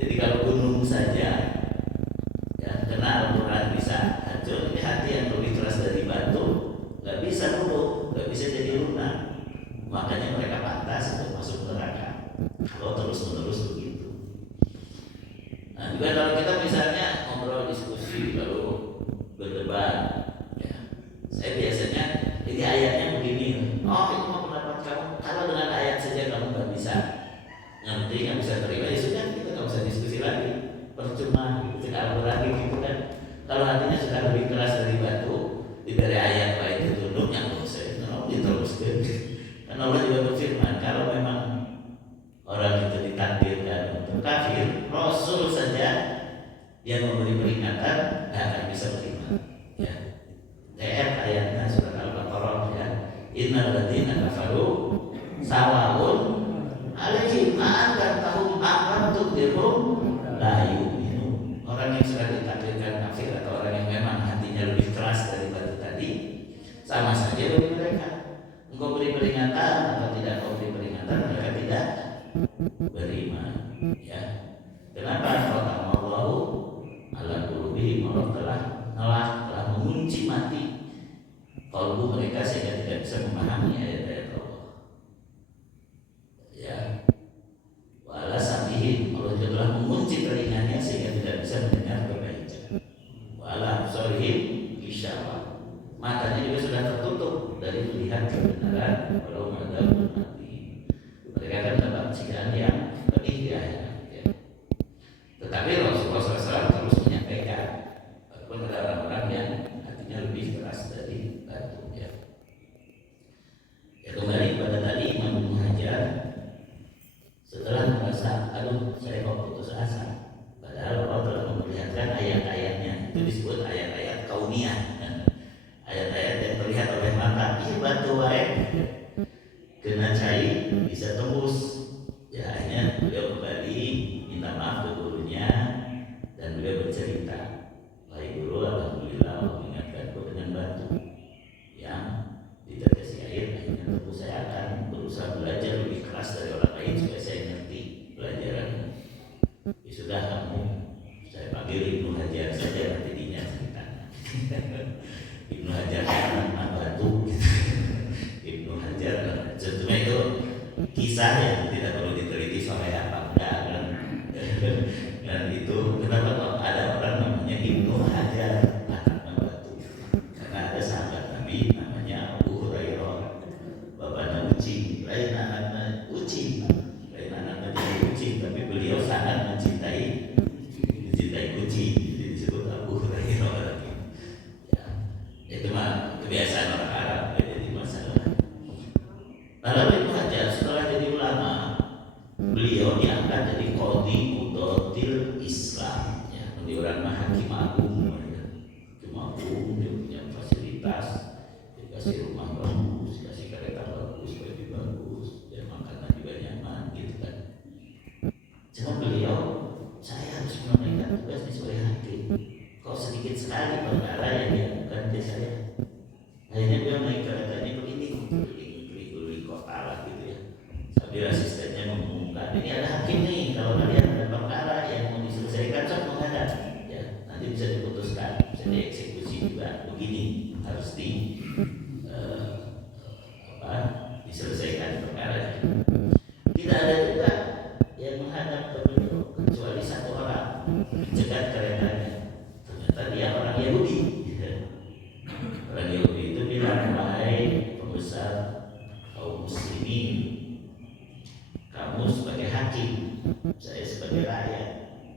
Jadi kalau gunung saja ya kena Al-Quran bisa hancur, ini hati yang lebih keras dari batu nggak bisa luluh, nggak bisa jadi lunak. Makanya mereka pantas untuk masuk neraka kalau terus-menerus begitu. Nah juga kalau kita misalnya ngobrol diskusi lalu berdebat, ya, saya biasanya ini ayatnya begini, oh itu mau pendapat kamu, kalau dengan ayat saja kamu nggak bisa ngerti, nggak bisa terima, ya sudah kita nggak usah diskusi lagi, percuma kalau lagi gitu kan. Kalau hatinya sudah lebih keras dari batu, diberi ayat lain ditunduk yang saya diteruskan. Karena Allah juga berfirman, kalau memang orang itu ditakdirkan untuk kafir, Rasul saja yang memberi peringatan tidak akan bisa beriman. Ya, ayatnya surat Al-Baqarah ya, Innal ladzina kafaru sawaun alaihim a'anzartahum am tunzirhum la yu'minun. Orang yang sudah ditakdirkan kafir atau orang yang memang hatinya lebih keras dari batu tadi, sama saja bagi mereka. Engkau beri peringatan atau tidak kau beri peringatan, mereka tidak beriman. Ya, kenapa? Karena Allah ala qulubihim, Allah telah mengunci mati kalbu mereka sehingga tidak bisa memahami ayat-ayat Allah. Ya, wala samihim, Allah juga telah mengunci telinganya sehingga tidak bisa mendengar kebaikan. Wala absarihim gisyawa, matanya juga sudah tertutup dari melihat kebenaran walau madhabun mati. Mereka akan dapat siksaan yang pedih di akhirat. Ya. Tetapi Rasulullah SAW terus menyampaikan, walaupun ada orang-orang yang hatinya lebih keras dari batu. Ya, ya kembali kepada tadi Imam Ibnu Hajar, setelah merasa, aduh saya kok putus asa, padahal Allah telah memperlihatkan ayat-ayatnya, itu disebut ayat-ayat kauniyah, ayat-ayat yang terlihat oleh mata. Iya batu wae kena cai bisa tembus. Ya akhirnya beliau kembali minta maaf ke gurunya dan beliau bercerita, baik guru, alhamdulillah mengingatkanku dengan batu yang ditetesi air akhirnya tembus. Saya akan berusaha belajar lebih keras dari orang lain supaya saya ngerti pelajaran. Ya sudah, kamu saya panggil Ibnu Hajar saja, nanti dinya ceritanya. Ibnu Hajar anak batu. Ibnu Hajar tentunya itu kisah yang tidak perlu diteliti sampai apa enggak kan. Dan itu kenapa kok ada orang namanya Ibnu Hajar anak batu, karena ada sahabat Nabi namanya Abu Hurairah, bapaknya ucing, lain anaknya ucing, lain anaknya jadi ucing, tapi beliau sangat mencintai kucing, jadi disebut Abu Hurairah. Ya, itu mah kebiasaan orang Arab, jadi masalah. Lalu Ibnu Hajar setelah jadi ulama, beliau diangkat jadi qadhi qudatil Islam, ya, di orang hakim agung, hakim agung, dia punya fasilitas, dikasih rumah bagus, dikasih kereta bagus, baju bagus, dan makanan juga nyaman, gitu kan. Cuma beliau, saya harus menunaikan tugas sesuai hakim. Kok sedikit sekali perkara yang dilakukan ke saya. Akhirnya dia naik keretanya begini, keliling kota lah gitu ya. Sambil asistennya mengumumkan, ini ada hakim nih, kalau kalian ada perkara yang mau diselesaikan, sok menghadap. Ya, nanti bisa diputuskan, bisa dieksekusi juga. Begini harus diselesaikan perkara. Tidak ada juga yang menghadap ke beliau kecuali satu orang mencegat keretanya. Ternyata dia orang Yahudi. Orang Yahudi itu bilang, wahai pembesar kaum muslimin, kamu sebagai hakim, saya sebagai rakyat,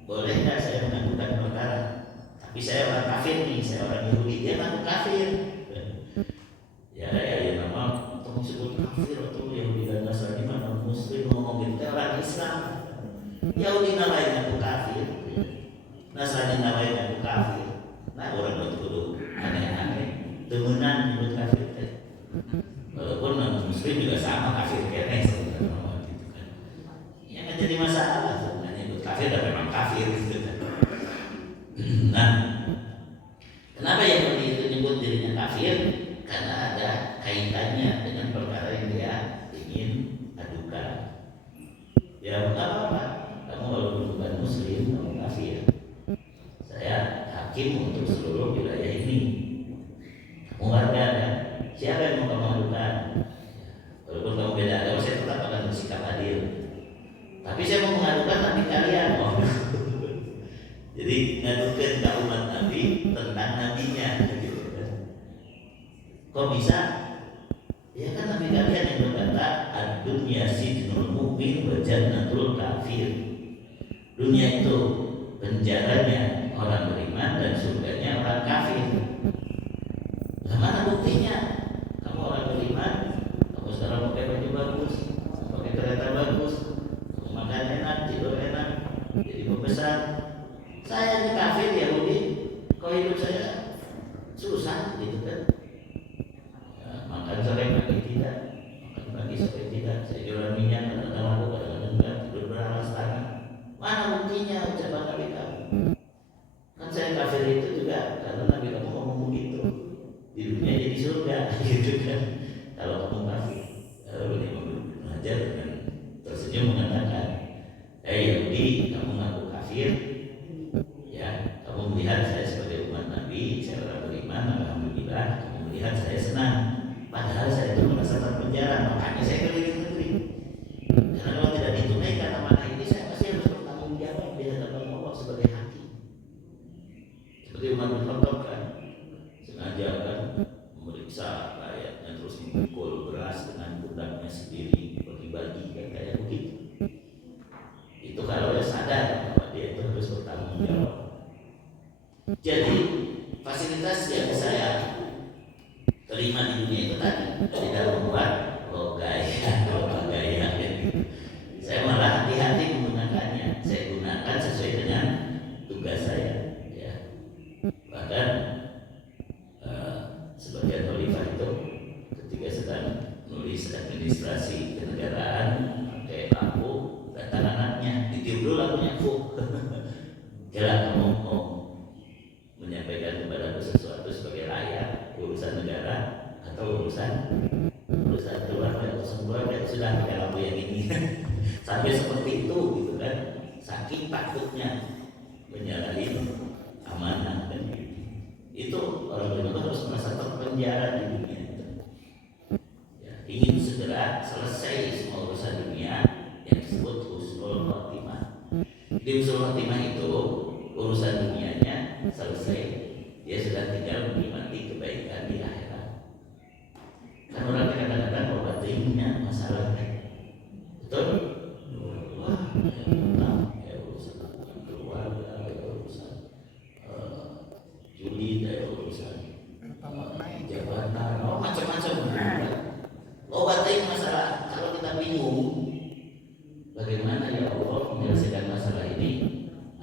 boleh nggak saya mengajukan perkara? Tapi saya orang kafir nih, saya orang Yahudi, dia ngaku kafir. Ya nama untuk disebut kafir atau Yahudi dan Nasrani mana Muslim ngomong kita orang Islam. Yahudi namanya ngaku kafir, Nasrani namanya ngaku kafir. Nah orang itu aneh-aneh, temenan menurut kafir. Walaupun non-Muslim juga sama kafir kene sebenarnya gitu kan. Yang nggak jadi masalah sebenarnya, ikut kafir dan memang kafir gitu kan. Nah, kenapa yang itu nyebut dirinya kafir? Karena ada kaitannya dengan perkara yang dia ingin adukan. Ya nggak apa-apa, kamu walaupun bukan Muslim, hakim untuk seluruh wilayah ini. Kamu warga kan? Siapa yang mau kamu adukan? Walaupun kamu beda agama, saya tetap akan bersikap adil. Tapi saya mau mengadukan Nabi kalian. Oh. Jadi ngadukan ke umat Nabi tentang nabinya. Kok bisa? Ya kan Nabi kalian yang berkata, ad-dunya sijnul mu'min wa jannatul kafir. Dunia itu penjaranya orang beriman dan surganya orang kafir. Nah, mana buktinya? Kamu orang beriman, kamu sekarang pakai baju bagus, pakai kereta bagus, kamu makan enak, tidur enak, jadi pembesar. Saya ini kafir Yahudi, kok hidup saya susah gitu kan? Ya, makan sore pagi tidak, makan pagi sore tidak. Saya jualan minyak, kadang-kadang laku, kadang-kadang enggak, tidur beralas tangan. Mana buktinya ucapan Nabi kamu? Kan saya kafir itu juga karena Nabi kamu ngomong begitu. Di dunia jadi surga gitu kan. Kalau kamu kafir, lalu dia mengajar dengan tersenyum mengatakan, Yahudi, kamu ngaku kafir, ya, kamu melihat saya sebagai umat Nabi, saya orang beriman, alhamdulillah, kamu melihat saya senang. Padahal saya itu merasa terpenjara, makanya saya keliling negeri. Karena kalau tidak ditunaikan amanah ini, saya pasti harus bertanggung jawab di hadapan Allah sebagai hakim. Seperti Umar bin Khattab kan, sengaja kan memeriksa rakyatnya, terus memukul beras dengan pundaknya sendiri, bagi-bagi kan kayak begitu. Itu kalau dia sadar bahwa dia itu harus bertanggung jawab. Jadi fasilitas yang saya terima di dunia itu tadi tidak membuat gaya. Saya malah hati-hati menggunakannya. Saya gunakan sesuai dengan tugas saya. Ya. Bahkan sebagian khalifah itu ketika sedang nulis administrasi kenegaraan pakai lampu, datang anaknya, ditiup dulu lampunya, Kira kamu mau menyampaikan kepadaku sesuatu sebagai rakyat, urusan negara atau urusan keluarga atau keluarga, sudah pakai lampu yang ini. Sampai seperti itu gitu kan, saking takutnya menyalahi amanah dan itu orang beriman harus merasa terpenjara di dunia itu. Ya, ingin segera selesai semua urusan dunia yang disebut husnul khotimah. Di husnul khotimah itu urusan dunianya selesai, dia sudah tinggal menikmati kebaikan di akhirat. Kan orang kadang-kadang membatinnya masalahnya, betul? Wah, ya urusan keluarga, ya urusan juli, ya urusan jabatan, macam-macam. Lo batin masalah. Kalau kita bingung bagaimana ya Allah menyelesaikan masalah ini,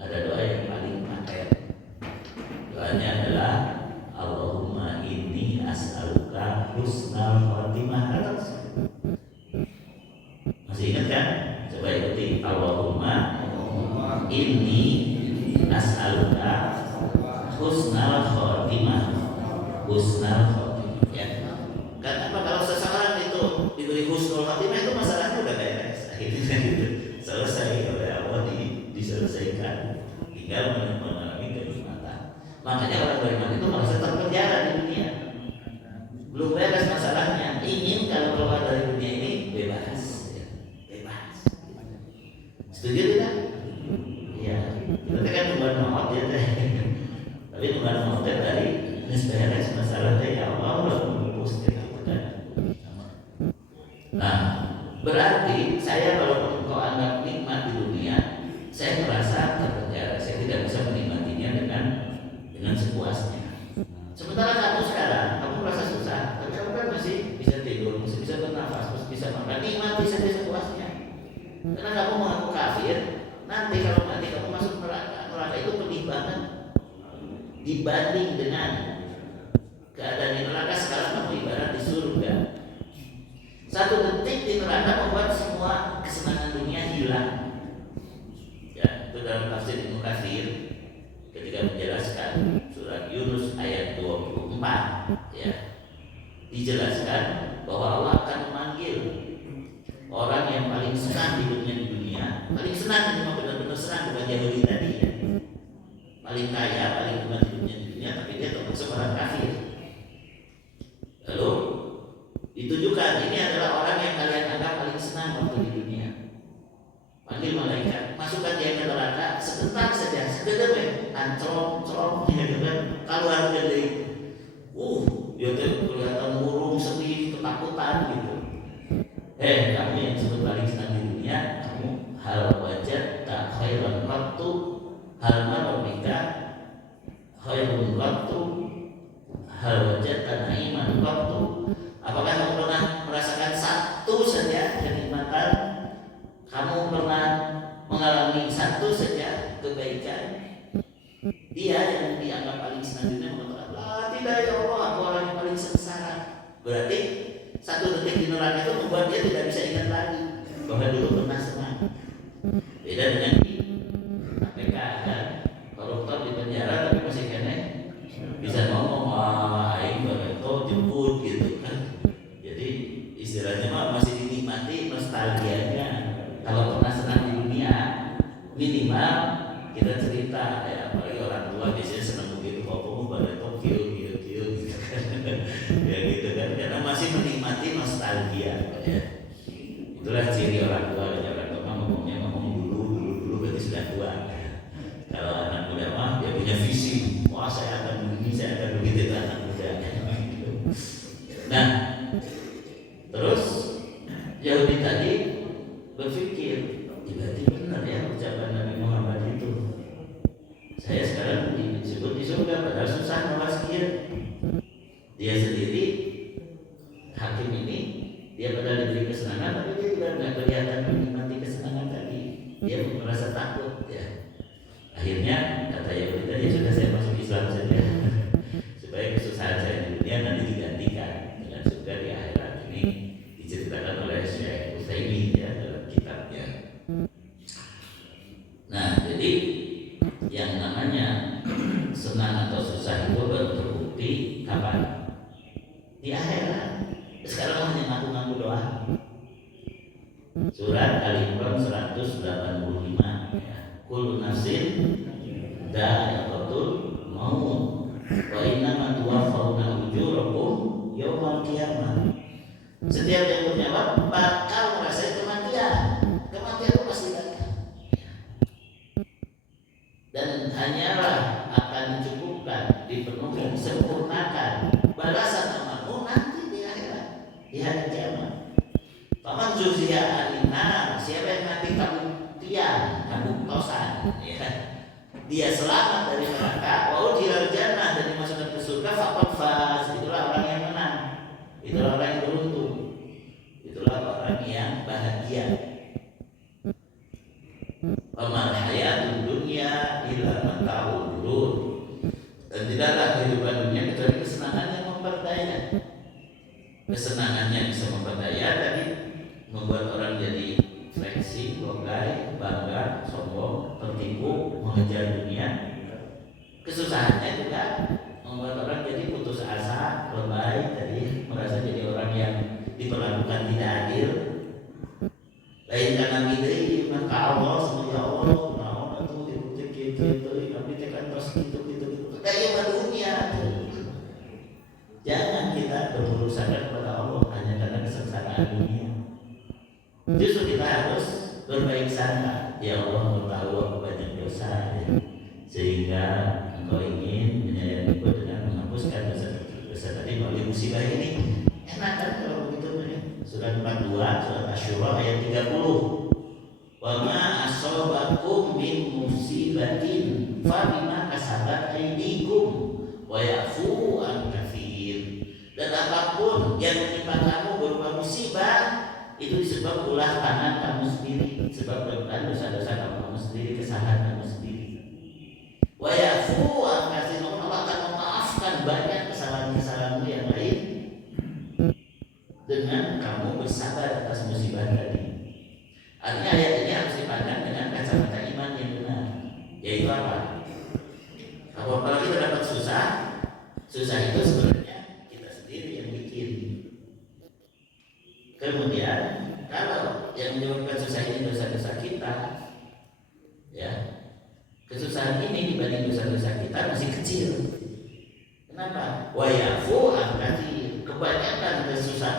ada doa yang paling paten. Doanya adalah Allahumma inni as'aluka husnal khotimah. Masih ingat kan? Coba ikuti. Allahumma inni as'aluka husnal khotimah. Husnal khotimah. Ya. Kenapa kalau seseorang itu diberi husnul khotimah itu masalahnya udah beres. Akhirnya gitu. Selesai oleh Allah diselesaikan. Tinggal mengalami kenikmatan. Makanya orang beriman itu merasa terpenjara di dunia. Belum beres masalahnya. Ingin kalau keluar dari dunia ini bebas. Ya. Bebas. Setuju tidak? Ya. Kita kan bukan maut ya. Tapi bukan maut dari beres masalahnya ya Allah menghapus kita. Nah, berarti saya kalau engkau anggap nikmat di dunia, saya merasa terpenjara. Saya tidak bisa menikmatinya dengan sepuasnya. Sementara kamu sekarang, kamu merasa susah, tapi kamu kan masih bisa tidur, masih bisa bernafas, masih bisa makan, nikmati saja sepuasnya. Karena kamu mengaku kafir, nanti kalau kamu masuk neraka itu pedih banget dibanding dengan keadaan di neraka. Sekarang kamu ibarat di surga. Satu detik di neraka membuat semua kesenangan dunia hilang. Ya, itu dalam tafsir Ibnu Katsir ketika menjelaskan surat Yunus ayat 24, ya, dijelaskan bahwa Allah akan memanggil orang yang paling senang di dunia, paling senang, memang benar-benar senang, bukan Yahudi tadi ya, paling kaya, paling nikmat di dunia. sebentar saja, sekedar ancol gitu kan, keluar dari dia tuh kelihatan murung, sedih, ketakutan gitu. Kamu yang sebut paling senang di dunia, kamu hal wajah tak khairan waktu, hal marobika khairun waktu, hal wajah tak naiman waktu. Apakah kamu pernah merasakan satu saja kenikmatan? Kamu pernah mengalami satu saja kebaikan? Dia yang dianggap paling senang dunia mengatakan, tidak ya Allah, aku orang yang paling sengsara. Berarti satu detik di neraka itu membuat dia tidak bisa ingat lagi bahwa dulu pernah senang. Beda dengan di KPK kan, koruptor di penjara tapi masih kene bisa ngomong, aing itu jemput gitu kan. Jadi istilahnya mah masih dinikmati nostalgianya. Kalau pernah senang di dunia, minimal kita cerita ya, apalagi orang tua biasanya senang begitu, kalau pada Tokyo gitu kan. Ya gitu kan, karena masih menikmati nostalgia ya. Itulah ciri orang tua. Orang tua ngomong dulu berarti sudah tua. Kalau anak muda mah dia punya visi, wah saya akan begini, saya akan begitu, itu anak muda. Nah, terus Yahudi tadi berpikir, berarti benar ya ucapan Nabi Muhammad itu. Saya sekarang disebut di surga, padahal susah mewaskir. Dia sendiri, hakim ini, dia padahal diberi kesenangan, tapi dia juga tidak kelihatan menikmati kesenangan tadi. Dia merasa takut ya. Akhirnya kata Yahudi tadi, sudah saya masuk Islam saja, supaya kesusahan saya di dunia nanti digantikan dengan surga di akhirat. Ini diceritakan oleh Syekh Utsaimin ya dalam kitabnya. Nah, jadi yang namanya senang atau susah itu baru terbukti kapan? Di akhirat. Sekarang hanya ngaku-ngaku doa. Surat Al-Imran 185 ya. Kullu nafsin dha'iqatul maut wa innama tuwaffawna ujurakum yaumal qiyamah. Setiap yang bernyawa bakal merasakan kematian. Kematian itu pasti datang. Dan hanyalah akan dicukupkan, dipenuhi, disempurnakan balasan amalmu nanti di akhirat, di hari kiamat. Paman zuhziya aninnar, siapa yang mati kabuktosan ya, dia selamat dari neraka, wa udkhilal jannah, dan dimasukkan ke surga, faqad faz, itulah orang yang menang, itulah orang yang beruntung, itulah orang yang bahagia. Amal hayatud dunya illa mata'ul ghurur, dan tidaklah kehidupan dunia kecuali kesenangan yang memperdaya. Kesenangannya bisa memperdaya tadi, membuat orang jadi flexi, logai, bangga, sombong, tertipu, mengejar dunia. Kesusahannya juga membuat orang jadi putus asa, lebay, tadi merasa jadi orang yang diperlakukan tidak adil. Lain karena bidai, maka Allah semuanya Allah, nah itu gitu, kami tekan terus gitu. Kayak dunia. Jangan kita berurusan kepada Allah hanya karena kesengsaraan dunia. Justru kita harus berbaik sangka. Ya Allah, engkau tahu aku banyak dosa ya. Sehingga engkau ingin menyayangiku dengan menghapuskan dosa tadi melalui musibah ini. Enak kan kalau begitu ya. Surat 42, surat Asy-Syura ayat 30. Wa ma asobakum min musibatin fa bima kasabat aydikum wa yafu an katsir. Dan apapun yang menimpa kamu berupa musibah, itu disebab ulah tangan kamu sendiri, sebabkan dosa-dosa kamu sendiri, kesalahan kamu sendiri. Wa yafu an katsir, Allah akan memaafkan banyak kesalahan-kesalahanmu yang lain dengan kamu bersabar atas musibah tadi. Artinya ayat ini harus dipandang dengan kacamata iman yang benar. Yaitu apa? Apabila kita dapat susah itu sebenarnya kita sendiri yang bikin. Kemudian kalau yang menyebabkan susah ini dosa-dosa kita, ya, kesusahan ini dibanding dosa-dosa kita masih kecil. Kenapa? Wa yafu an katsir, kebanyakan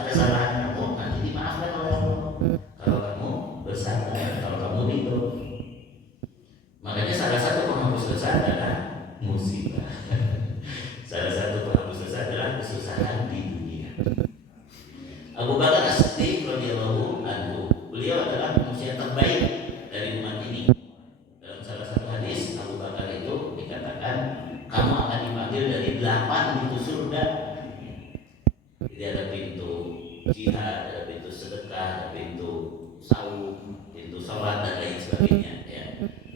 kesalahan kamu nanti dimaafkan oleh Allah kalau kamu bersabar, kalau kamu ridho. Makanya salah 8 pintu surga. Jadi ada pintu jihad, ada pintu sedekah, ada pintu saum, pintu sholat dan lain sebagainya. Ya.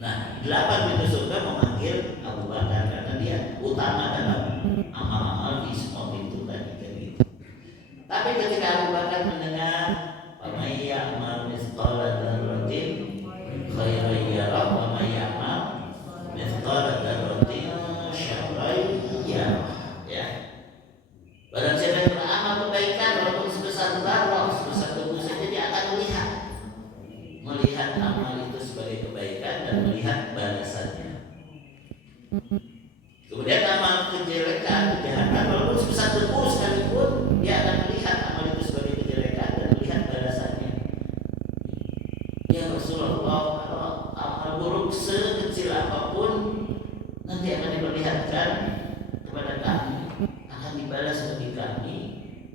Nah, 8 pintu surga memanggil Abu Bakar karena dia utama dalam amal-amal di semua pintu tadi kan gitu. Tapi ketika Abu Bakar mendengar "Faman ya'mal mithqala dzarratin khairan yarah wa man ya'mal mithqala dzarratin syarran yarah." Ya. Barang siapa yang beramal kebaikan walaupun sebesar zarrah, sebesar debu saja, dia akan melihat amal itu sebagai kebaikan dan melihat balasannya. Kemudian amal kejelekan, kejahatan walaupun sebesar debu sekalipun, dia akan melihat amal itu sebagai kejelekan dan melihat balasannya. Ya Rasulullah, kalau amal buruk sekecil apapun nanti akan diperlihatkan kepada kami, akan dibalas bagi kami.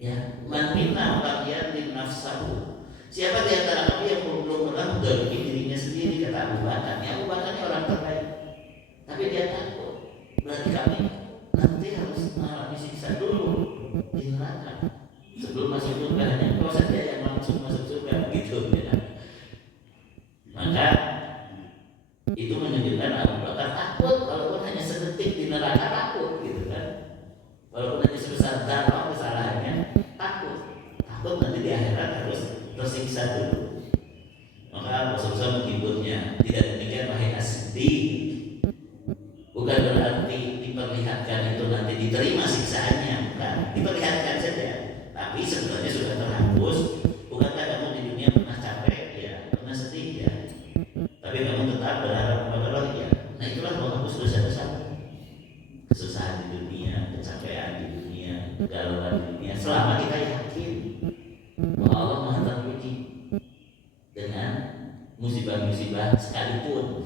Ya, man minna lam yadlim nafsahu. Siapa di antara kami yang belum pernah mendolimi dirinya sendiri, kata Abu Bakar. Ya, Abu Bakar ini orang terbaik, tapi dia takut. Berarti kami nanti harus mengalami siksa dulu di neraka sebelum masuk surga. Hanya kau saja yang langsung masuk surga gitu. Ya. Maka itu menunjukkan Abu Bakar takut, walaupun hanya sedetik di neraka takut gitu kan. Walaupun hanya sebesar darah kesalahannya, takut nanti di akhirat harus tersiksa dulu. Maka Rasulullah menghiburnya, tidak demikian wahai As-Siddiq. Bukan berarti diperlihatkan itu nanti diterima siksaannya, bukan. Diperlihatkan saja, tapi sebenarnya sudah terhapus. Bukankah kamu di dunia pernah capek, ya, pernah sedih, ya, tapi kamu tetap berharap kepada Allah, ya. Nah itulah menghapus dosa-dosa, kesusahan di dunia, kecapean di dunia, kegalauan di dunia. Selama kita yakin bahwa Allah Maha terpuji dengan musibah-musibah sekalipun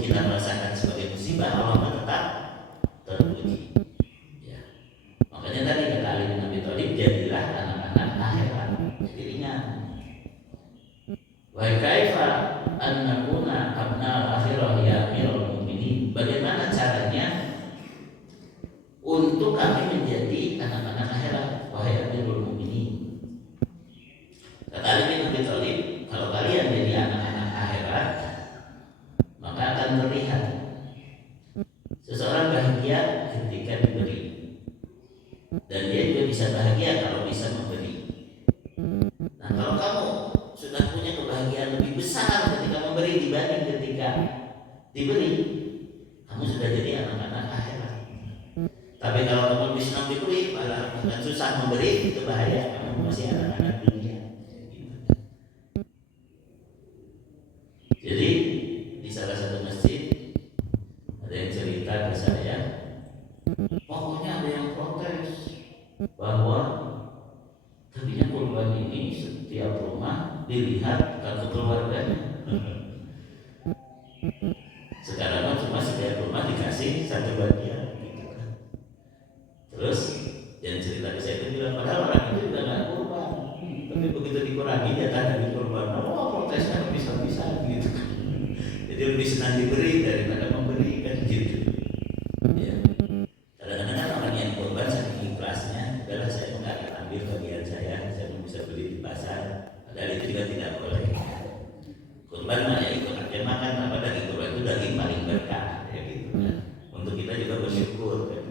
kita merasakan sebagai musibah, Allah tetap terpuji. Ya. Makanya tadi kata Ali bin Abi Thalib, jadilah anak-anak akhirat, jadi ringan. Wa kaifa an nakuna abna al-akhirah ya amirul mukminin. Bagaimana caranya untuk kami menjadi anak-anak akhirat, wahai amirul mukminin? Kata Ali bin Abi Thalib, kalau kalian jadi anak-anak akhirat, maka akan terlihat seseorang bahagia ketika diberi, dan dia juga bisa bahagia kalau bisa memberi. Nah, kalau kamu sudah punya kebahagiaan lebih besar ketika memberi dibanding ketika diberi, kamu sudah jadi anak-anak akhirat. Tapi kalau kamu lebih senang diberi, malah akan susah memberi, itu bahaya, kamu masih anak-anak dunia. Jadi di salah satu masjid ada yang cerita ke saya, pokoknya ada yang protes bahwa tadinya kurban ini setiap rumah dilihat kartu keluarganya. Sekarang cuma setiap rumah dikasih satu bagian gitu kan. Terus yang cerita ke saya itu bilang, padahal orang itu juga nggak kurban, tapi begitu dikurangi jatah dari kurban, protesnya bisa-bisa gitu kan. Jadi lebih senang diberi daripada memberi kan gitu. Ya. Kadang-kadang kan orang yang kurban saking ikhlasnya, adalah saya nggak akan ambil bagian saya bisa beli di pasar. Padahal itu juga tidak boleh. Kurban mah ya ikut aja makan, apa daging kurban itu daging paling berkah ya gitu kan. Untuk kita juga bersyukur kan.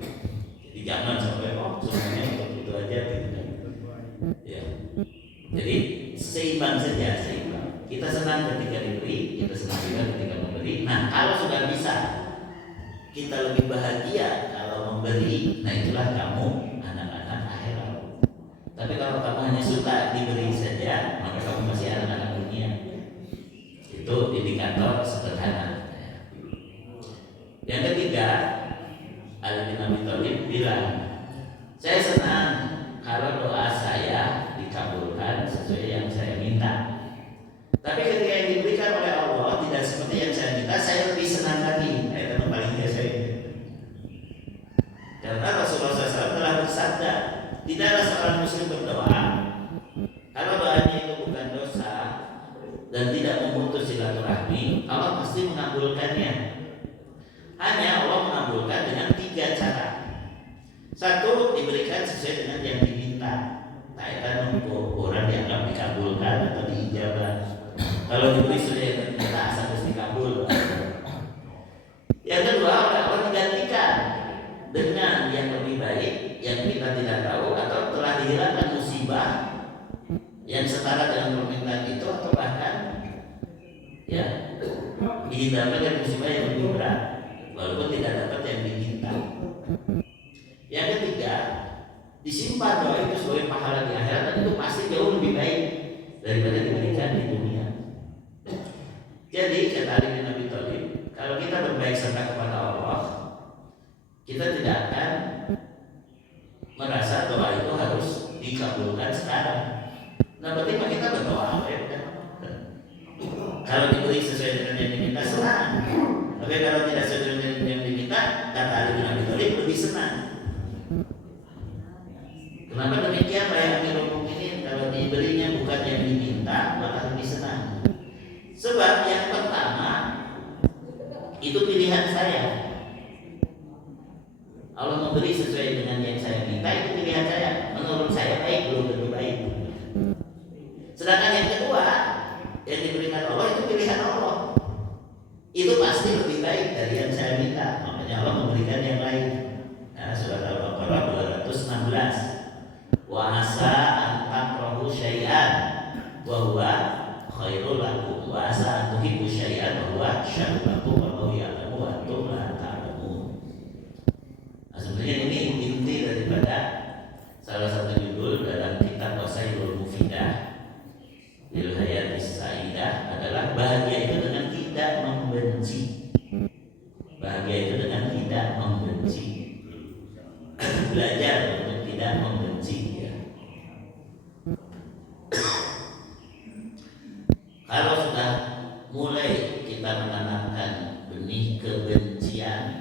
Jadi jangan sampai semuanya untuk itu aja gitu kan. Ya. Jadi seimbang saja, seimbang. Kita senang ketika diberi, kita senang juga ketika memberi. Nah, kalau sudah bisa kita lebih bahagia kalau memberi, nah itulah kamu anak-anak akhirat. Tapi kalau kamu hanya suka diberi saja, maka kamu masih anak-anak dunia. Itu indikator sederhana. Yang ketiga, Ali bin Abi Thalib bilang, saya senang kalau doa saya dikabulkan sesuai yang saya minta. Tapi ketika yang diberikan oleh Allah tidak seperti yang saya minta, saya lebih senang lagi. Nah, itu paling biasa ini. Karena Rasulullah SAW telah bersabda, tidaklah seorang muslim berdoa kalau doanya itu bukan dosa dan tidak memutus silaturahmi, Allah pasti mengabulkannya. Hanya Allah mengabulkan dengan 3 cara. Satu, diberikan sesuai dengan yang diminta. Nah, kan orang dianggap dikabulkan atau diijabah. Kalau diberi sesuai yang diminta, asal harus dikabul. Yang kedua, Allah digantikan dengan yang lebih baik yang kita tidak tahu, atau telah dihilangkan musibah yang setara dengan permintaan itu, atau bahkan ya dihindarkan dari musibah yang lebih berat walaupun tidak dapat yang diminta. Yang ketiga, disimpan doa itu sebagai pahala di akhirat, dan itu pasti jauh lebih baik daripada diberikan di dunia. Jadi kata Ali bin Abi Thalib, kalau kita berbaik sangka kepada Allah, kita tidak akan merasa doa itu harus dikabulkan sekarang. Nah, berarti kita berdoa ya. Kalau diberi sesuai dengan yang diminta, senang. Tapi kalau tidak sesuai dengan yang diminta, kata Ali bin Abi Thalib, lebih senang. Kenapa demikian? Bayang Amirul Mukminin, kalau diberinya bukan yang diminta, maka lebih senang. Sebab yang pertama itu pilihan saya. Allah memberi sesuai dengan yang saya minta, itu pilihan saya. Menurut saya baik, belum tentu baik. Sedangkan yang kedua, yang diberikan Allah itu pilihan Allah. Itu pasti lebih baik dari yang saya minta. Makanya Allah memberikan yang lain. Nah, surat Al-Baqarah 216. Wa asa an takrahu syai'an wa huwa khairul lakum wa asa an tuhibbu syai'an wa huwa syarrun lakum wallahu ya'lamu wa antum la ta'lamun. Nah, sebenarnya ini inti daripada salah satu judul dalam kitab Wasailul Mufidah lil Hayatis Sa'idah adalah bahagia itu dengan tidak membenci. Bahagia itu dengan tidak membenci. Belajar untuk tidak membenci. Kalau sudah mulai kita menanamkan benih kebencian,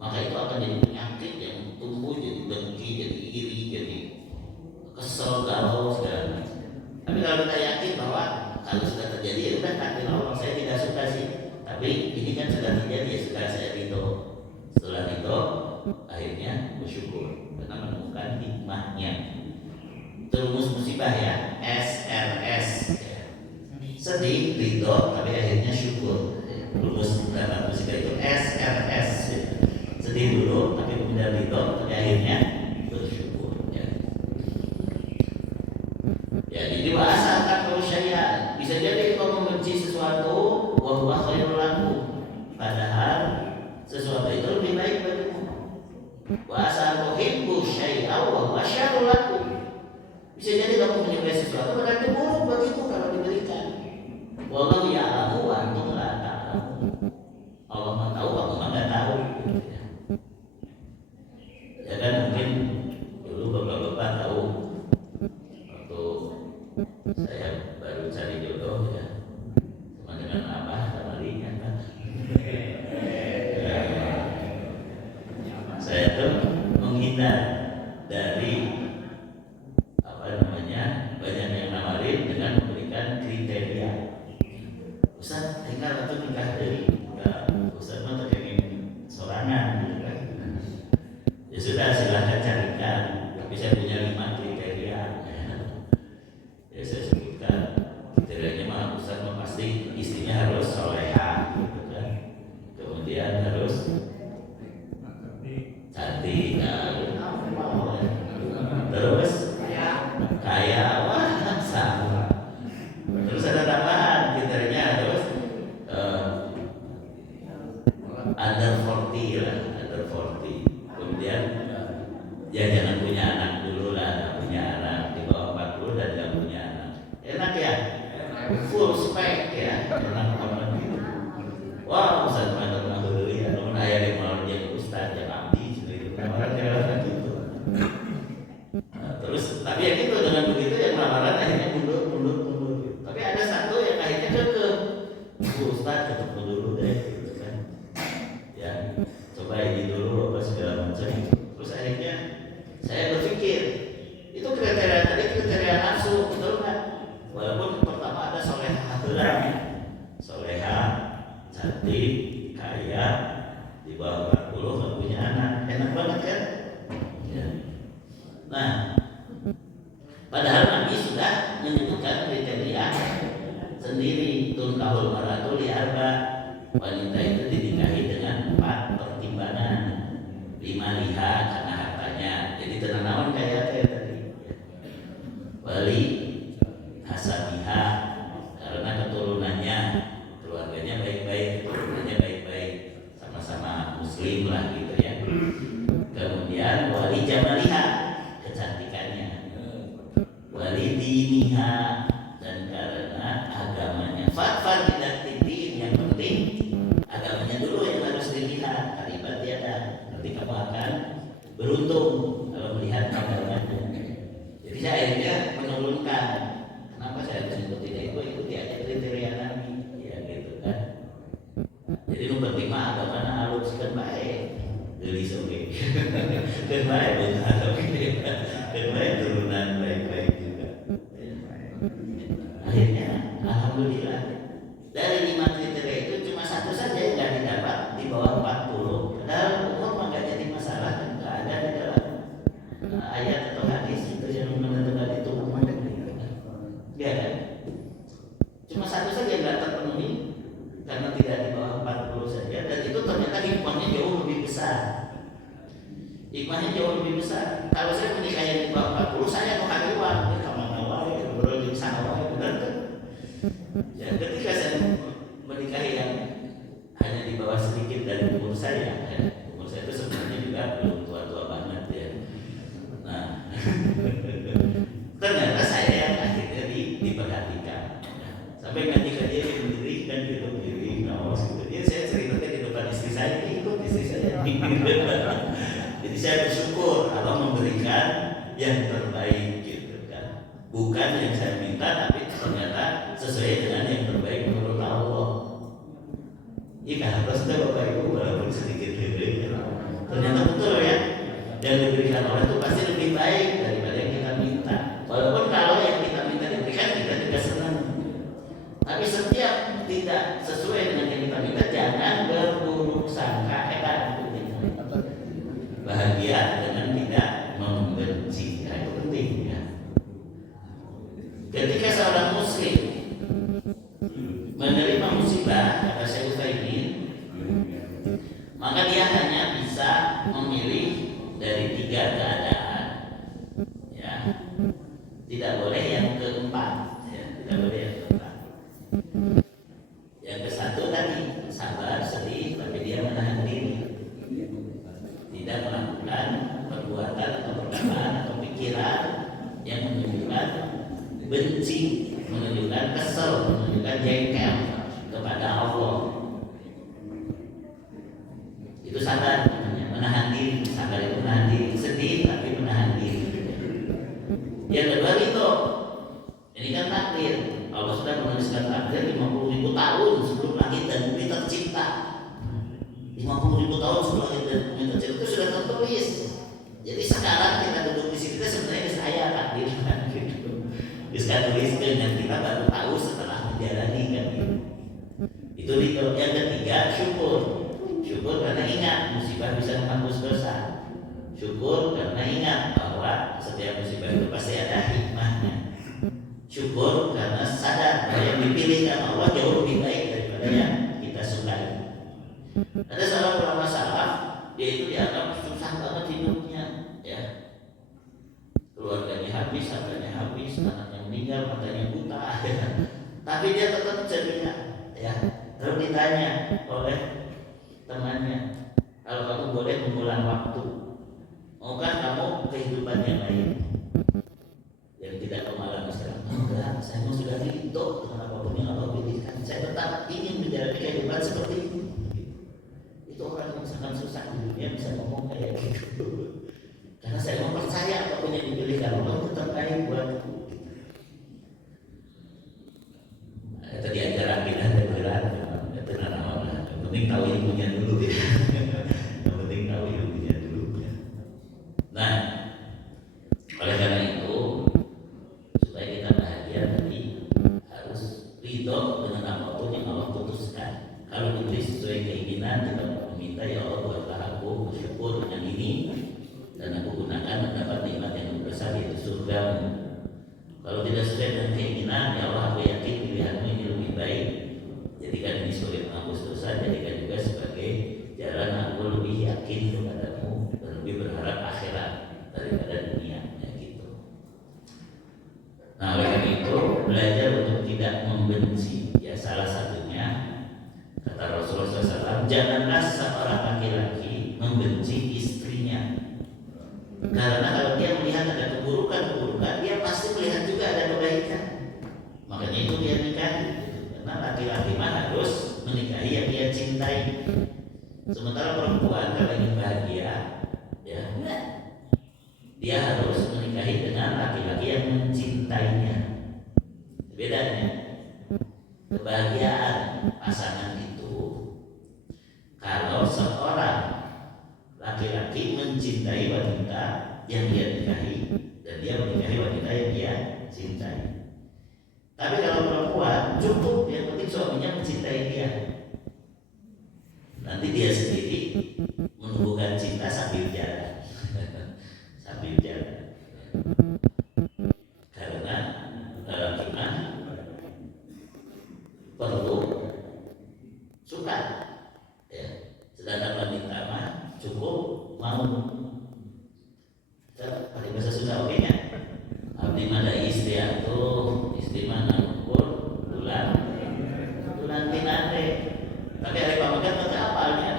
maka itu akan jadi penyakit yang tumbuh jadi dengki, jadi iri, jadi kesel, galau, segala macam. Tapi kalau kita yakin bahwa kalau sudah terjadi, ya udah takdir Allah, saya tidak suka sih, tapi ini kan sudah terjadi, ya sudah saya ridho. Setelah ridho, akhirnya bersyukur karena menemukan hikmahnya. Rumus musibah ya, SRS. Sedih, ridho, tapi akhirnya syukur. Rumus dalam musibah itu SRS. Sedih dulu, tapi kemudian ridho, tapi akhirnya bersyukur. Ya, jadi bahasa akan manusia bisa jadi kau membenci sesuatu, wa huwa khairul lakum, padahal sesuatu itu lebih baik bagimu. Wa asa tuhibbu syai'an wa huwa syarrul lakum. Bisa jadi kamu menyukai sesuatu berarti buruk bagimu kalau diberikan. Wallahu ya'lamu wa antum la ta'lamun. Allah mah tahu, kamu mah enggak tahu. Ya kan, mungkin dulu bapak-bapak tahu waktu saya baru cari jodoh ya, sama dengan abah sama linya kan. Saya tuh menghindar dari banyak yang nawarin dengan memberikan kriteria. Ustaz, tinggal atau nikah dari Ustaz mah terkengin sorangan gitu kan. Ya sudah, silahkan carikan, tapi saya punya 5 kriteria. Ya saya sebutkan kriterianya mah Ustaz mah pasti istrinya harus soleha gitu kan. Kemudian harus cantik, terus kaya, wah sama. Terus ada tambahan kriterianya harus under 40 lah, under 40. Kemudian ya jangan punya anak dulu lah, punya anak di bawah 40 dan jangan punya anak. Enak ya, full spec ya, enak banget. Wah, Ustaz mantap dulu ya, namun ayah yang mau jadi Ustaz yang abdi seperti itu, lamaran gitu. Terus tapi ya gitu, dengan begitu yang lamaran akhirnya mundur. Tapi ada satu yang akhirnya ke Ustaz ketemu dulu deh gitu kan. Ya, coba ini dulu apa segala macam. Terus akhirnya saya berpikir itu kriteria tadi kriteria nafsu, betul kan? Walaupun pertama ada soleha, cantik, kaya, di bawah 40 nggak punya anak, enak banget kan? Nah, padahal Nabi sudah menyebutkan kriteria sendiri, tunkahul mar'atu li arba, wanita itu dinikahi dengan 4 pertimbangan. 5 liha karena hartanya, jadi tenanawan kayak tadi. Wali hasabiha karena keturunannya, keluarganya baik-baik, keturunannya baik-baik, sama-sama muslim lah gitu ya. Kemudian wali jamaliha, kecantikannya. Wali diniha, dan karena agamanya. Fatfar tidak tidin, yang penting agamanya dulu yang harus dilihat. Kalimat tiada, nanti kamu akan beruntung kalau melihat agamanya. Jadi saya akhirnya menurunkan. Kenapa saya harus ikuti aja kriteria Nabi, ya gitu kan. Jadi nomor 5 agamanya halus kan baik, jadi soge kan baik, kan baik turunan baik-baik juga. Akhirnya alhamdulillah dari 5 kriteria itu cuma 1 saja yang nggak didapat di bawah 40. Padahal umur nggak jadi masalah, nggak ada di dalam ayat atau hadis itu yang menentukan itu umur. Ya kan? Cuma 1 saja yang nggak terpenuhi karena tidak di bawah 40 saja, dan itu ternyata hikmahnya jauh lebih besar. Hikmahnya jauh lebih besar. Kalau saya menikah yang di bawah 40, saya mau hadiwan, ya kemana wae, berarti sana wae, benar kan? Ya, ketika saya menikahi yang hanya di bawah sedikit dari umur saya itu sebenarnya juga belum tua-tua banget ya. Nah, ternyata saya yang akhirnya diperhatikan. Sampai nanti dia sendiri kan gitu diri, dia saya ceritakan di depan istri saya, ikut istri saya. Jadi saya bersyukur Allah memberikan yang terbaik gitu kan. Bukan yang saya minta, tapi ternyata sesuai dengan yang terbaik menurut Allah. Iya, harusnya Bapak Ibu walaupun sedikit lebih, ternyata betul ya. Yang diberikan Allah itu pasti lebih baik daripada yang kita minta. Walaupun kalau yang kita minta diberikan, kita juga senang. Tapi setiap tidak sesuai dengan yang kita minta, jangan berburuk sangka. Hebat. Bahagia dengan tidak membenci, itu penting ya. Ketika seorang muslim menerima musibah, kata Syekh Utsaimin, maka dia hanya bisa memilih dari 3 keadaan ya. Tidak boleh yang keempat ya. Tidak boleh yang keempat. Yang ke-1 tadi sabar, sedih, tapi dia menahan diri, tidak melakukan perbuatan atau perkataan atau pikiran yang menunjukkan benci, menunjukkan kesel, menunjukkan jengkel kepada Allah. Itu sabar namanya, menahan diri. Sabar itu menahan diri, sedih tapi menahan diri. Yang kedua itu, ini kan takdir. Allah sudah menuliskan takdir 50.000 tahun sebelum langit dan bumi tercipta. 50.000 tahun sebelum langit dan bumi tercipta itu sudah tertulis. Jadi sekarang kita duduk di sini, kita sebenarnya saya takdir kan gitu. Bisa tuliskan dan kita baru tahu setelah menjalani kan gitu. Itu yang ketiga, syukur. Syukur karena ingat musibah bisa menghapus dosa. Syukur karena ingat bahwa setiap musibah itu pasti ada hikmahnya. Syukur karena sadar bahwa yang dipilihkan Allah jauh lebih baik daripada yang kita sukai. Ada seorang ulama salaf, dia itu dianggap susah banget hidupnya, ya. Keluarganya habis, hartanya habis, anaknya meninggal, matanya buta, ya. Tapi dia tetap ceria, ya. Lalu ditanya oleh temannya, kalau kamu boleh mengulang waktu, maukah kamu kehidupan yang lain yang tidak kamu alami sekarang? Enggak, saya mau sudah ridho dengan apapun yang Allah pilihkan. Saya tetap ingin menjalani kehidupan seperti itu. Itu orang yang sangat susah di dunia bisa ngomong kayak gitu. Karena saya mau percaya apapun yang dipilihkan Allah itu terbaik buatku. Itu diajaran kita dan berat, itu nama-nama. Yang penting tahu ilmunya dulu ya. Yang penting tahu ilmunya dulu. Nah, oleh karena itu supaya kita bahagia tadi harus ridho dengan apapun yang Allah putuskan. Kalau itu sesuai keinginan, kita meminta ya Allah buatlah aku bersyukur dengan ini, dan aku gunakan mendapat nikmat yang besar yaitu surga. Kalau tidak sesuai dengan keinginan, ya Allah aku yakin pilihanmu ini lebih baik. Jadikan ini sebagai penghapus dosa, jadikan juga sebagai jalan aku lebih yakin kepadamu dan lebih berharap akhirat daripada dunia, ya gitu. Nah oleh karena itu belajar untuk tidak membenci, ya salah satunya kata Rasulullah SAW, janganlah seorang laki-laki membenci istrinya. Karena kalau dia melihat ada keburukan, dia pasti melihat juga ada kebaikan. Makanya itu dia nikahi. Karena laki-laki mah harus menikahi yang dia cintai. Sementara perempuan kalau ingin bahagia, ya, dia harus menikahi dengan laki-laki yang mencintainya. Bedanya, kebahagiaan pasangan itu kalau seorang laki-laki mencintai wanita yang dia nikahi dan dia menikahi wanita yang dia cintai. Tapi kalau perempuan cukup yang penting suaminya mencintai dia. Nanti dia sendiri menumbuhkan cinta sambil jalan, sambil jalan. Karena lelaki mah perlu suka, ya. Sedangkan wanita mah cukup mau. Pakai bahasa Sunda oke nya. Abdi mah da istri atuh, istri mah ngukur bulan tinate. Tapi hari pamagat mah teu apalnya.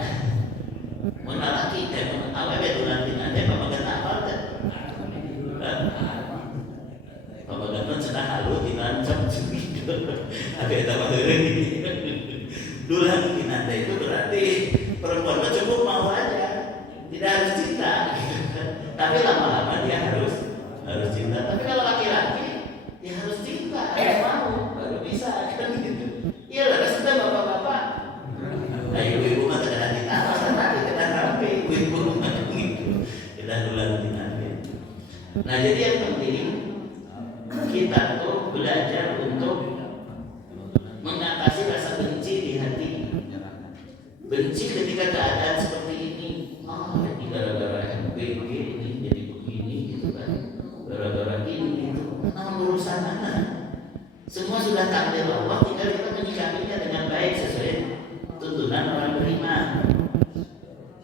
Mun lalaki teh awewe bulan tinate pamagat apal teh. Pamagat mah cenah halu dinancap cumi. Ada eta mah heureung. Bulan tinate itu berarti perempuan mah cukup mau aja, tidak harus cinta. Tapi lama-lama dia harus cinta. Tapi kalau laki-laki dia harus cinta, harus mau, baru bisa kan gitu. Iya lah, sudah bapak-bapak. Nah ibu-ibu mah terkadang kita tadi kita rapi, ibu-ibu mah gitu. Kita bulan dinamik. Nah jadi yang penting kita tuh belajar untuk mengatasi rasa benci di hati. Benci ketika keadaan seperti ini, ini gara-gara MPG ini jadi begini gitu kan, gara-gara ini gitu. Nah urusan mana? Semua sudah takdir Allah, tinggal kita menyikapinya dengan baik sesuai tuntunan orang beriman.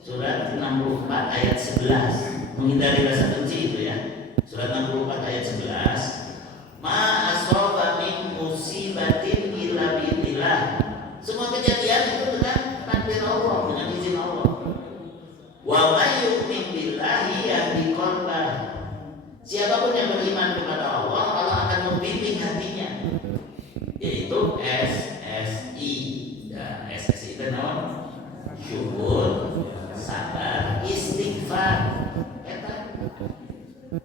Surat 64 ayat 11, menghindari rasa benci itu ya. Surat 64 ayat 11, ma asoba min musibatin illa billah. Semua kejadian itu dengan takdir Allah, dengan izin Allah. Wa may yu'min billahi yahdi qalbah. Siapapun yang beriman kepada Allah, Allah akan membimbing hatinya. Yaitu SSI. Ya, SSI itu naon? Syukur, sabar, istighfar.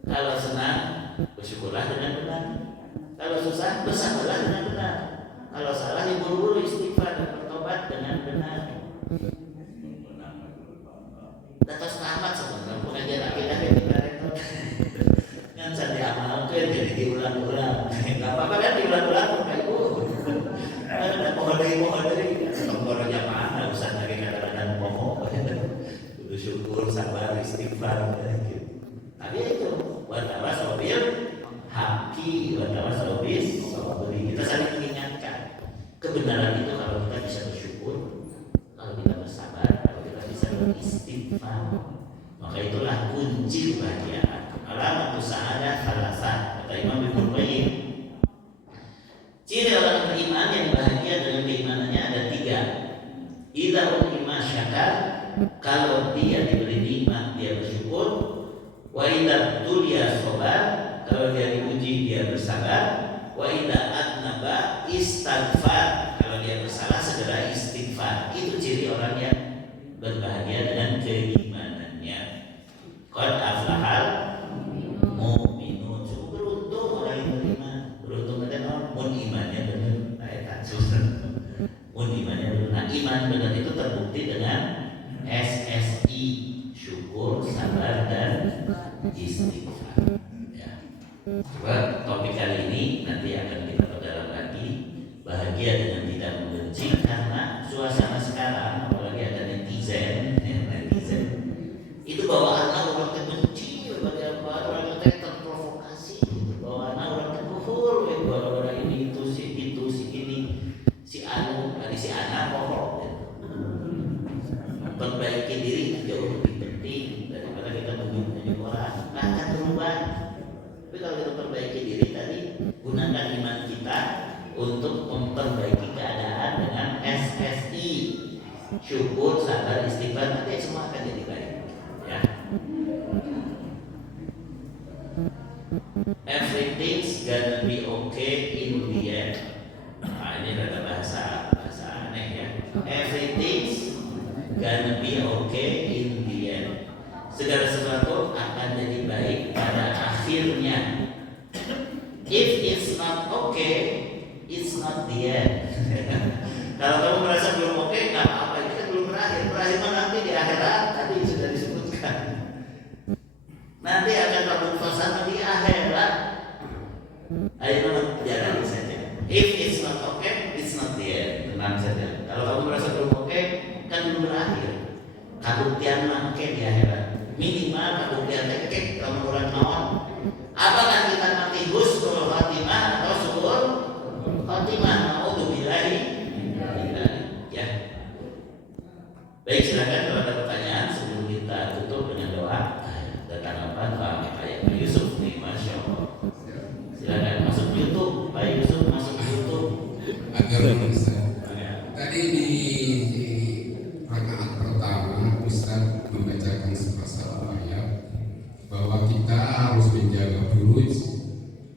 Kalau senang, bersyukurlah dengan benar. Kalau susah, bersabarlah dengan benar. Kalau salah, ya buru-buru istighfar dan bertobat dengan benar. Datos tamat sebenarnya pengajian akidah yang kita rekod. Kan saya diamalkan jadi diulang-ulang. Gak apa-apa kan diulang-ulang Bapak Ibu. Ada pohon dari nomornya mana usah lagi kadang-kadang ngomong. Kudu syukur, sabar, istighfar gitu. Tapi itu buat apa sobil haki, buat apa sobis sobri. Kita saling mengingatkan kebenaran itu kalau kita bisa bersyukur, kalau kita bersabar, kalau kita bisa beristighfar, maka itulah kunci kebahagiaan. Alamat sa'adah salasah, kata Imam Ibnu Qayyim. Ciri orang beriman yang bahagia dengan keimanannya ada 3. Idza ulima syakar, kalau dia diberi nikmat dia bersyukur. Wa idza tuliya sabar, kalau dia diuji dia bersabar. Wa idza adnaba istighfar, kalau dia bersalah segera istighfar. Itu ciri orang yang berbahagia dengan keimanannya. Qad aflahal mu'minun. Beruntung orang yang beriman. Beruntung ada mun imannya benar. Ayat susah. Mun imannya benar. Nah, iman benar itu terbukti dengan SSI, syukur, sabar dan istighfar. Ya. Coba topik kali ini nanti akan kita perdalam lagi. Bahagia dengan tidak membenci, karena suasana sekarang apalagi ada netizen itu bawaannya orang benci memperbaiki diri jauh lebih penting daripada kita menunjuk orang. Nah, akan berubah. Tapi kalau kita perbaiki diri tadi, gunakan iman kita untuk memperbaiki keadaan dengan SSI, syukur, sabar, istighfar, nanti semua akan jadi baik. Ya. Everything's gonna be okay in the end. Nah, ini ada bahasa aneh ya. Everything's gonna be okay in the end. Segala sesuatu akan jadi baik pada akhirnya. If it's not okay, it's not the end. Kalau kamu merasa belum oke, nggak apa-apa, itu kan belum berakhir. Berakhir nanti di akhirat, tadi sudah disebutkan. Nanti akan kamu suasana di akhirat. Ayo jalani saja. If it's not okay, it's not the end. Tenang saja. Kalau kamu merasa belum oke, kan belum berakhir. Kabuktian mah oke di akhirat. Minimal kabuktian oke kamu orang kawan. Apakah kita mati husnul khotimah atau su'ul khotimah? Nauzubillahi. Ya. Baik, silakan kalau ada pertanyaan sebelum kita tutup dengan doa. Datang apa? Doa Pak Yusuf nih, Masya Allah. Silakan masuk YouTube, Pak Yusuf masuk YouTube. Agar tadi di rakaat pertama Ustaz membacakan satu ayat bahwa kita harus menjaga furuj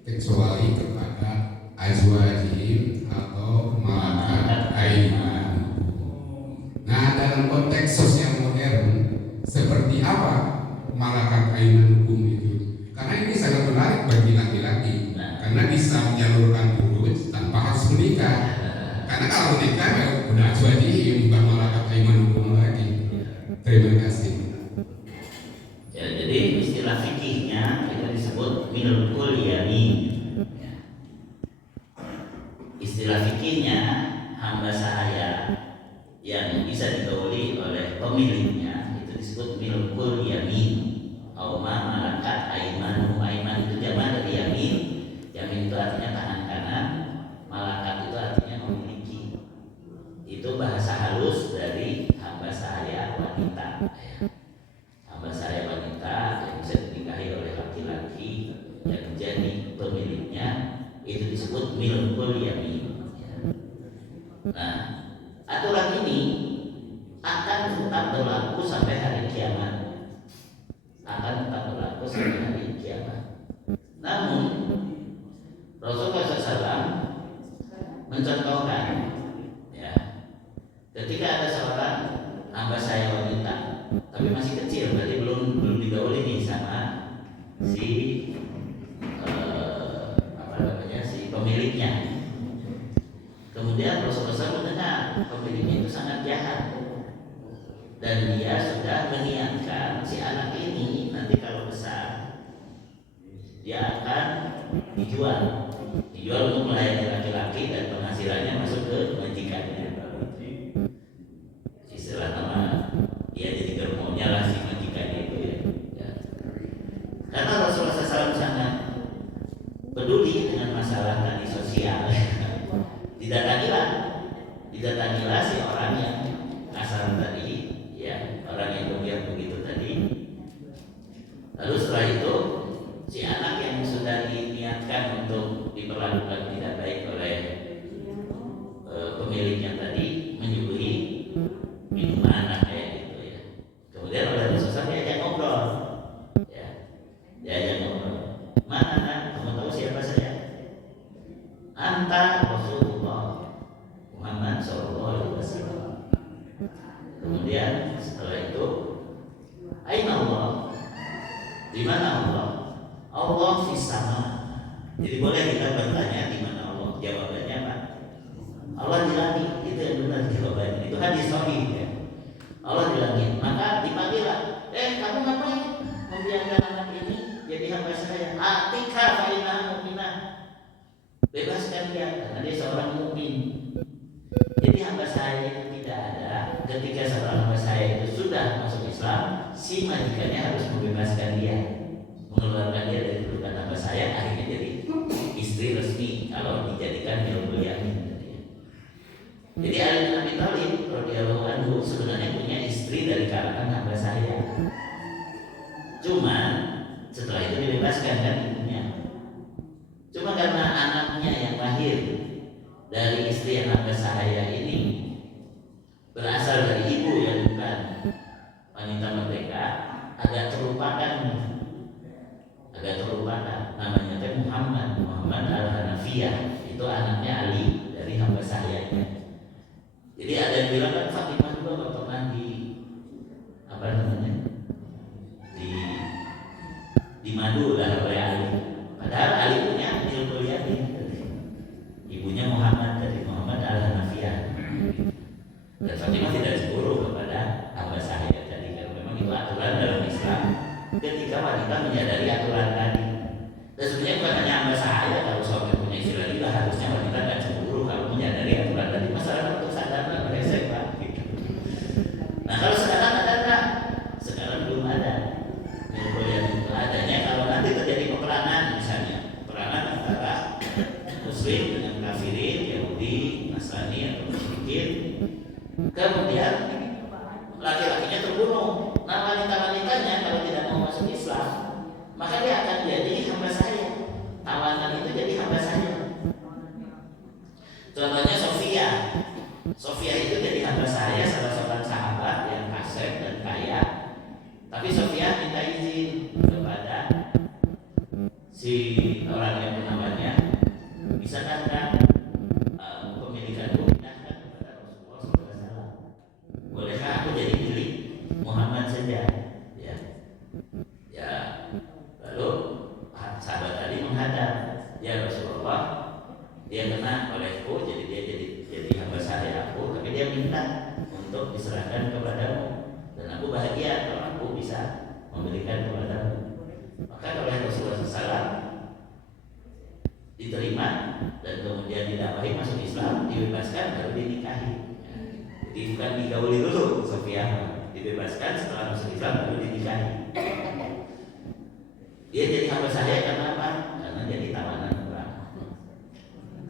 kecuali kepada azwajihim atau malakat aiman. Nah, dalam konteks sosial modern seperti apa malakat aiman hukum itu? Karena ini sangat menarik bagi laki-laki, karena bisa menyalurkan furuj tanpa harus menikah. Karena kalau menikah ya udah azwajihim, bukan malakat aiman hukum lagi. Terima kasih. Ya, jadi istilah fikihnya itu disebut milkul yamin. Ya. Istilah fikihnya hamba sahaya yang bisa digauli oleh pemiliknya itu disebut milkul yamin. Auma malakat aiman, aiman itu jamak dari yamin. Yamin itu artinya tangan kanan, malakat itu artinya memiliki. Itu bahasa halus dari hamba sahaya wanita. Hamba sahaya wanita yang bisa dinikahi oleh laki-laki yang menjadi pemiliknya itu disebut milkul yamin. Nah, aturan ini akan tetap berlaku sampai hari kiamat. Akan tetap berlaku sampai hari kiamat. Namun Rasulullah SAW mencontohkan, ya, ketika ada seorang hamba sahaya wanita, tapi masih kecil, berarti belum digauli nih sama si si pemiliknya. Kemudian Rasulullah SAW mendengar pemiliknya itu sangat jahat dan dia sudah meniatkan si anak ini nanti kalau besar dia akan dijual untuk melayani laki-laki dan penghasilannya masuk ke majikannya. Istilah nama dia jadi germonya lah si majikannya itu ya. Karena Rasulullah SAW sangat peduli dengan masalah tadi sosial. Didatangilah si orang yang kasar tadi, ya, orang yang berdiam begitu tadi. Lalu setelah itu si anak yang sudah diniatkan untuk diperlakukan tidak baik oleh pemiliknya tadi menyuguhi minuman kayak gitu ya. Kemudian oleh Rasulullah diajak ngobrol, ya, diajak ngobrol. Mana nak? Kamu tahu siapa saya? Anta Rasulullah Muhammad Sallallahu Alaihi Wasallam. Kemudian setelah itu, Aina Allah? Di mana Allah? Allah fis sama. Jadi boleh kita bertanya di mana Allah? Jawabannya apa? Allah di langit. Itu yang benar jawabannya. Itu hadis sahih ya. Allah di langit. Maka dipanggillah. Kamu ngapain? Membiarkan anak ini jadi hamba saya. Atika fa'inah mu'minah. Bebaskan dia karena dia seorang mukmin. Jadi hamba saya itu tidak ada. Ketika seorang hamba saya itu sudah masuk Islam, si majikannya harus membebaskan dia, mengeluarkan dia dari kedudukan hamba saya, akhirnya jadi istri resmi kalau dijadikan milkul yamin. Jadi Ali bin Abi Thalib radhiyallahu anhu sebenarnya punya istri dari kalangan hamba saya. Cuma setelah itu dibebaskan kan ibunya. Cuma karena anaknya yang lahir dari istri yang hamba saya ini berasal dari ibu yang bukan wanita merdeka, agak terlupakan, namanya teh Muhammad Al-Hanafiyah, itu anaknya Ali dari hamba saya. Jadi ada yang bilang kan Fatimah juga pernah di madu lah oleh Ali. Padahal Ali punya ilmu yakin, ibunya Muhammad Al-Hanafiyah. Dan Fatimah tidak cemburu kepada hamba saya tadi, karena memang itu aturan dalam Islam. Ketika wanita menyadari aturan tadi, dan sebenarnya bukan hanya hamba saya, kalau suami punya istri lagi lah harusnya wanita tidak cemburu kalau menyadari aturan tadi. Masalah untuk sadar dan beresek Pak. Nah kalau sekarang ada nggak? Sekarang belum ada. Yang itu adanya kalau nanti terjadi peperangan, misalnya peperangan antara Muslim dengan kafirin, Yahudi, Nasrani atau Musyrikin, kemudian laki-lakinya terbunuh. Nah wanita-wanitanya kalau tidak mau masuk Islam, maka dia akan jadi hamba saya. Tawanan itu jadi hamba saya. Contohnya Sofia itu jadi hamba saya, salah seorang sahabat yang kasep dan kaya. Tapi Sofia minta izin kepada si orang yang bernamanya, bisakah pemilikanku pindahkan kepada Rasulullah SAW? Bolehkah aku jadi milik Muhammad saja? Ya. Lalu sahabat tadi menghadap, ya Rasulullah, dia kena olehku, jadi dia jadi hamba saya aku, tapi dia minta untuk diserahkan kepadamu, dan aku bahagia kalau aku bisa memberikan kepadamu. Maka oleh Rasulullah SAW diterima dan kemudian didakwahi masuk Islam, dibebaskan baru dinikahi. Jadi bukan digauli dulu, Sofia dibebaskan setelah masuk Islam baru dinikahi. Dia jadi hamba saya karena apa? Karena jadi tawanan perang.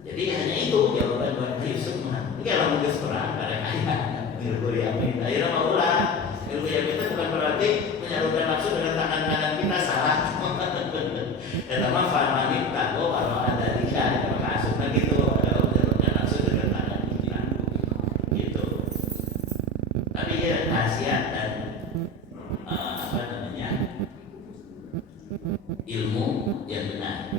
Jadi hanya itu jawaban Tuhan Yusuf. Ini kalau mungkin perang karena kaya ilmu yang kita, akhirnya mau ulah. Ilmu yang kita bukan berarti menyalurkan nafsu dengan tangan kanan kita, salah. Dan nama farmanik tako kalau ada dika, maka asumnya gitu. Kalau menyalurkan nafsu dengan tangan kita, gitu. Tapi ya khasiat dan ilmu yang benar.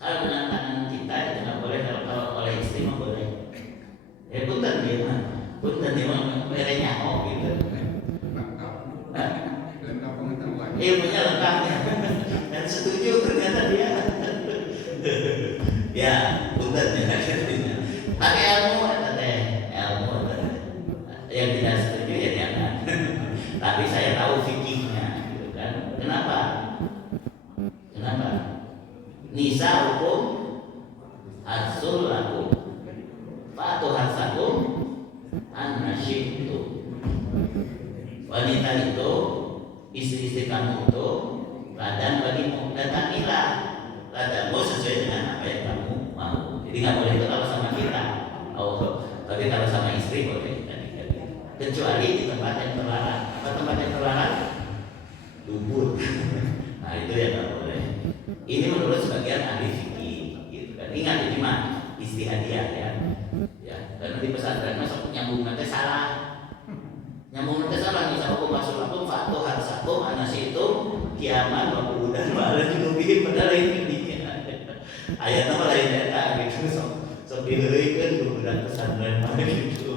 Kalau dengan tangan kita itu nggak boleh, kalau oleh istri mah boleh. Punten dia mah merenya gitu. Lengkap pengetahuan. Ilmunya lengkap ya. Dan setuju ternyata dia. Ya, punten ya. Pakai ilmu yang tidak setuju ya jangan. Tapi saya tahu fikihnya, gitu kan? Kenapa? Nisa hukum asul lakum fatu hasakum an-nasyitu. Wanita itu, istri-istri kamu itu ladang bagimu, datangilah ladangmu sesuai dengan apa yang kamu mau. Jadi nggak boleh itu kalau sama kita, tapi kalau sama istri boleh. Kecuali di tempat yang terlarang. Apa tempat yang terlarang? Dubur. Nah itu yang nggak boleh. Ini menurut sebagian ahli fikih, gitu kan. Ingat ini mah istihadiah ya. Karena di pesantren masuk nyambung nanti salah. Nyambung nanti salah nih sama masuk aku fatu harsakum anasi itu kiamat waktu dan malah junubin padahal ini ayatnya malah ini ada gitu so diherikan bukan pesantren mah gitu.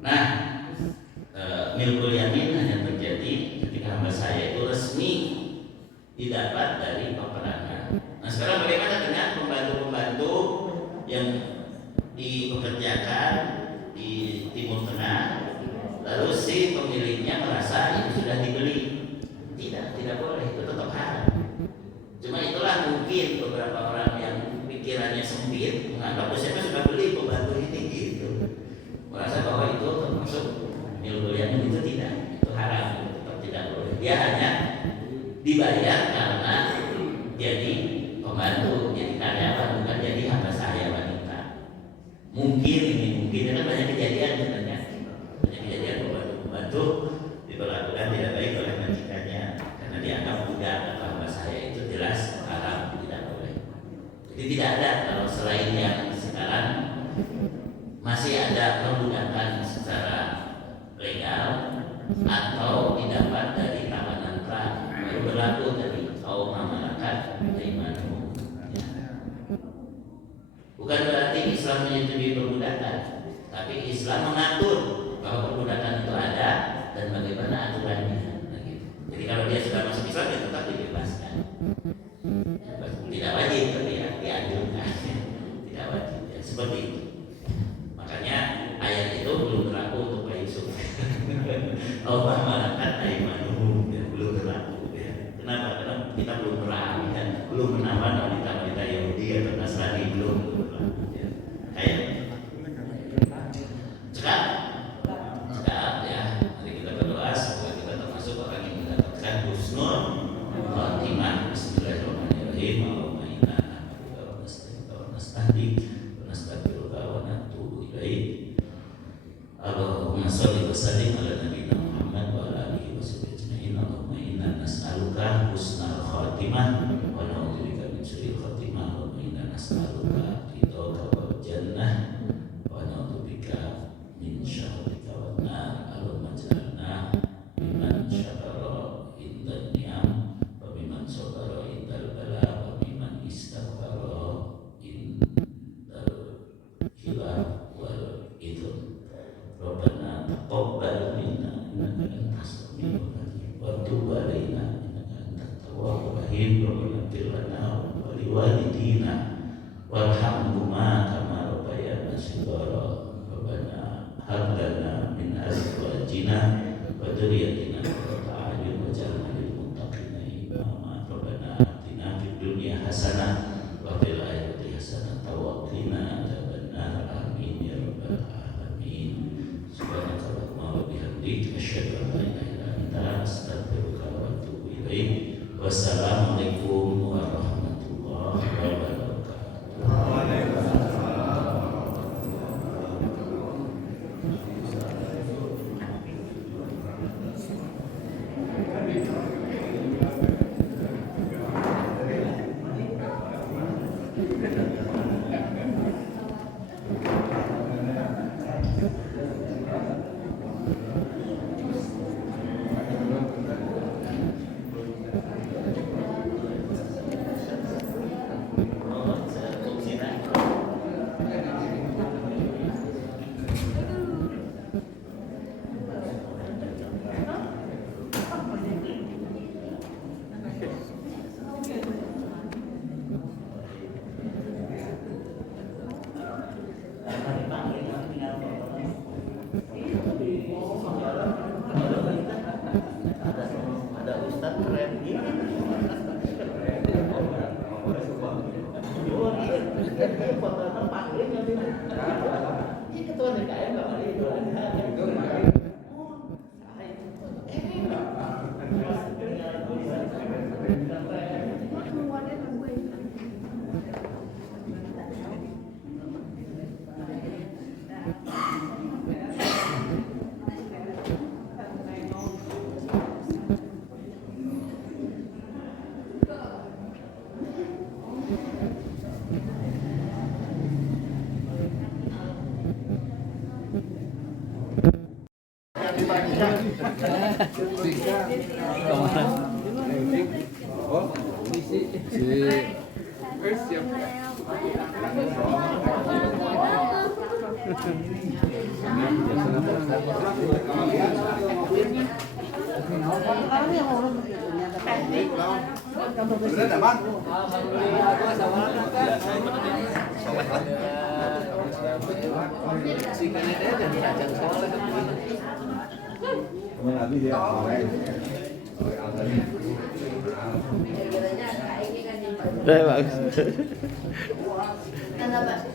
Nah, milkul yamin hanya terjadi ketika hamba saya itu resmi didapat dari peperangan. Nah sekarang bagaimana dengan pembantu-pembantu yang dipekerjakan di Timur Tengah, lalu si pemiliknya merasa itu sudah dibeli? Tidak boleh, itu tetap haram. Cuma itulah mungkin beberapa orang yang pikirannya sempit menganggap siapa sudah beli pembantu ini gitu, merasa bahwa itu termasuk milkul yamin. Itu tidak, itu haram, itu tetap tidak boleh. Dia hanya dibayar karena jadi pembantu, jadi karyawan, bukan jadi hamba saya wanita. Mungkin kan banyak kejadian sebenarnya, banyak tentu diperlakukan tidak baik oleh majikannya karena dianggap budak atau bahasa saya itu jelas haram, tidak boleh. Jadi tidak ada kalau selain yang sekarang masih ada perbudakan secara legal atau didapat dari tawanan pra baru berlaku dari kaum malakat imanmu. Bukan berarti Islam menyetujui perbudakan, tapi Islam mengatur bahwa perbudakan itu ada dan bagaimana aturannya. Nah, gitu. Jadi kalau dia sudah masuk Islam dia tetap dibebaskan. Tidak wajib, tapi ya dianjurkan. Tidak wajib, ya seperti itu. Makanya ayat itu belum berlaku untuk Pak Yusuf. Allah malakat aimanuhum, belum berlaku. Ya. Kenapa? Karena kita belum perang, ya. Belum menambah wanita-wanita Yahudi atau Nasrani belum berlaku. Ya. Kayak cekap, ya. Nanti kita berdoa semoga kita termasuk orang yang mendapatkan husnul khotimah. Bismillahirrahmanirrahim. Allahumma inna nahmaduka wa nasta'inuka wa nasta'hdik wa nastaghfiruka wa natubu ilaik. Allahumma shalli wa sallim ala nabiyyina Muhammad wa ala alihi wa sahbihi ajma'in. Allahumma inna nas'aluka husnal khatimah wa na'udzubika min syurril khatimah. Allahumma inna nas'aluka ridhaka wal jannah wa na'udzubika min syarrika wan nar. Allahumma ij'alna mimman syakara indan ni'am wa mimman sabara indal bala wa mimman istaghfara indal hilal wal idhun. Rabbana taqabbal minna innaka antas samiul alim wa tub alaina innaka antat tawwabur rahim. Rabbana ighfir lana wa liwalidina warhamhuma kama rabbayana shighara. Rabbana hab lana min azwajina wa dhurriyyatina qurrata a'yun waj'alna lil muttaqina imama. Rabbana atina fid dunya hasanah wa fil akhirati hasanah wa qina adzabannar. Amin ya rabbal alamin. Subhanakallahumma wa bihamdika asyhadu an la ilaha illa anta astaghfiruka wa atubu ilaik. Wassalamualaikum warahmatullahi wabarakatuh. Ada Ustaz keren gini. Foto panggil nanti. Ini ketua DKM nggak ada itu.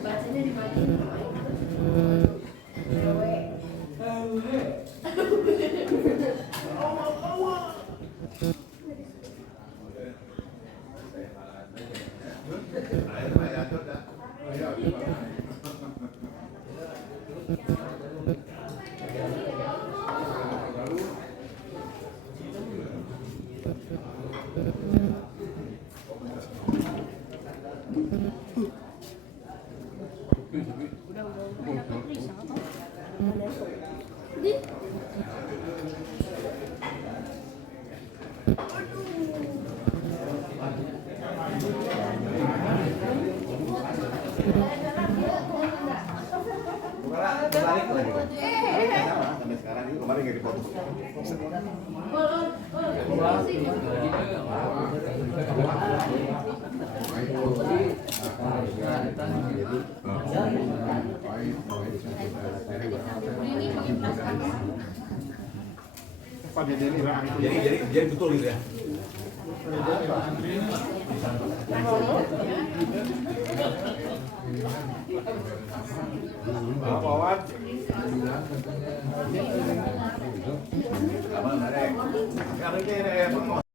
Bacanya dibaca. Balik lagi. Sampai sekarang ini kemarin nggak dipotong. Jadi betul gitu ya. Wawan. Apa, Marek? Kami ini